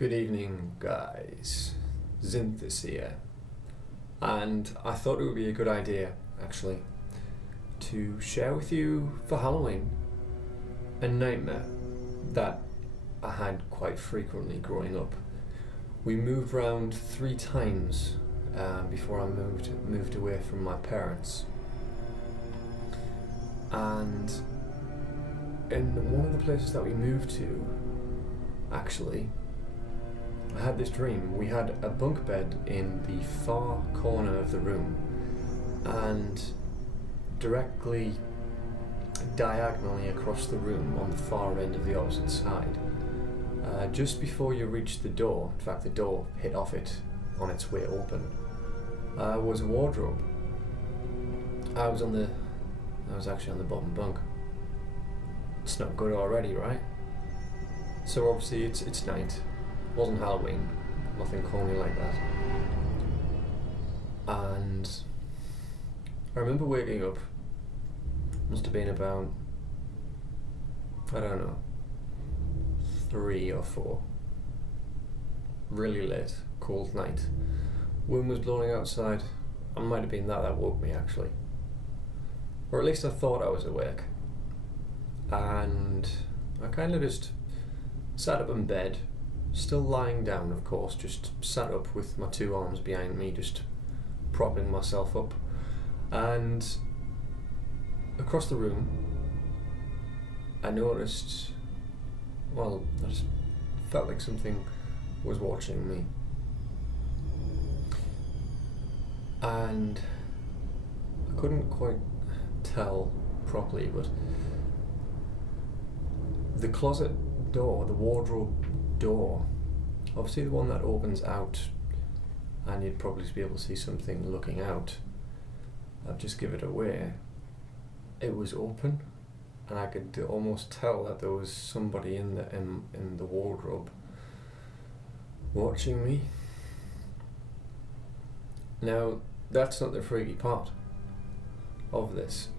Good evening, guys. Zinthus here. And I thought it would be a good idea, actually, to share with you for Halloween a nightmare that I had quite frequently growing up. We moved around 3 times before I moved away from my parents. And in one of the places that we moved to, actually, I had this dream. We had a bunk bed in the far corner of the room, and directly diagonally across the room on the far end of the opposite side, just before you reached the door, in fact the door hit off it on its way open, was a wardrobe. I was actually on the bottom bunk. It's not good already, right? So obviously it's night. It wasn't Halloween, nothing corny like that. And I remember waking up, must have been about, I don't know, 3 or 4. Really late, cold night. Wind was blowing outside. It might have been that woke me, actually. Or at least I thought I was awake. And I kind of just sat up in bed, still lying down, of course, just sat up with my 2 arms behind me, just propping myself up. And across the room, I noticed, I just felt like something was watching me. And I couldn't quite tell properly, but the closet door, the wardrobe door, obviously the one that opens out, and you'd probably be able to see something looking out. I've just given it away. It was open, and I could almost tell that there was somebody in the wardrobe watching me. Now, that's not the freaky part of this.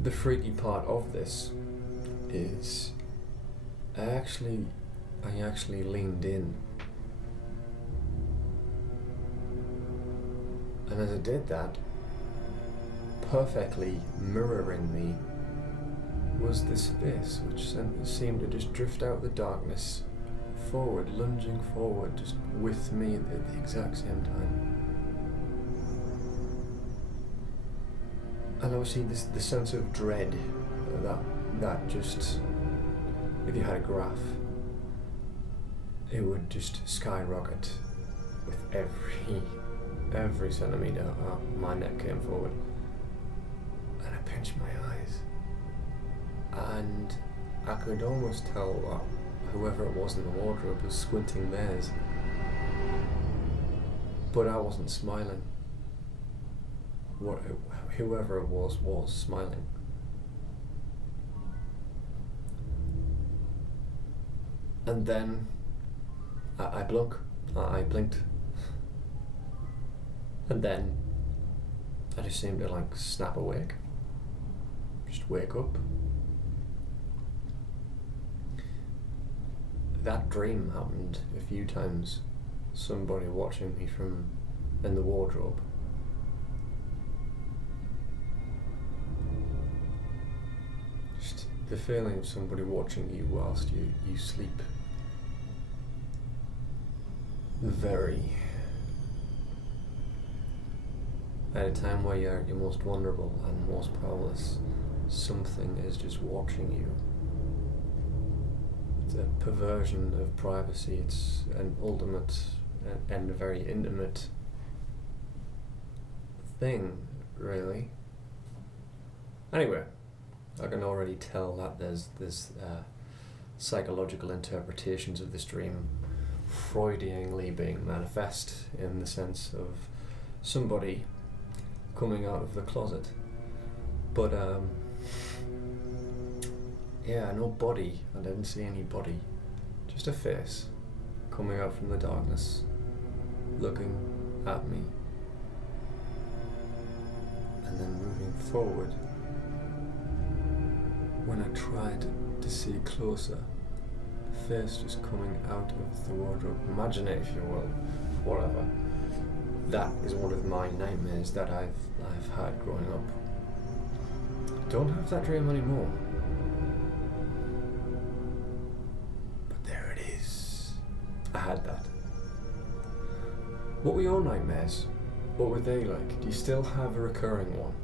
The freaky part of this is I actually leaned in, and as I did that, perfectly mirroring me was this face which seemed to just drift out of the darkness forward, lunging forward just with me at the exact same time. And obviously the sense of dread that just, if you had a graph, it would just skyrocket with every centimetre my neck came forward. And I pinched my eyes. And I could almost tell whoever it was in the wardrobe was squinting theirs. But I wasn't smiling. Whoever it was smiling. And then I blinked, and then I just seemed to snap awake, just wake up. That dream happened a few times, somebody watching me from in the wardrobe. Just the feeling of somebody watching you whilst you sleep. At a time where you're most vulnerable and most powerless, something is just watching you. It's a perversion of privacy. It's an ultimate and a very intimate thing, really. Anyway, I can already tell that there's psychological interpretations of this dream Freudianly being manifest, in the sense of somebody coming out of the closet. But no body. I didn't see any body. Just a face coming out from the darkness, looking at me, and then moving forward. When I tried to see closer, face just coming out of the wardrobe. Imagine it, if you will. Whatever. That is one of my nightmares that I've had growing up. Don't have that dream anymore. But there it is. I had that. What were your nightmares? What were they like? Do you still have a recurring one?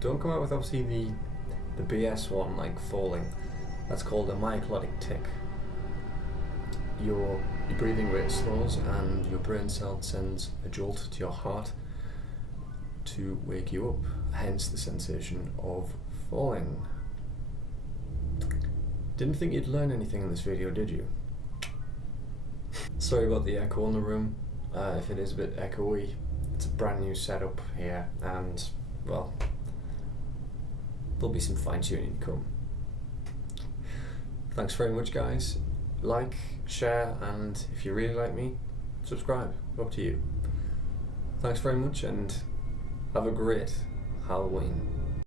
Don't come out with obviously the BS one, like falling. That's called a myoclonic tic. Your breathing rate slows and your brain cell sends a jolt to your heart to wake you up, hence the sensation of falling. Didn't think you'd learn anything in this video, did you? Sorry about the echo in the room, if it is a bit echoey. It's a brand new setup here, and well, there'll be some fine tuning to come. Thanks very much, guys. Like, share, and if you really like me, subscribe. Up to you. Thanks very much, and have a great Halloween.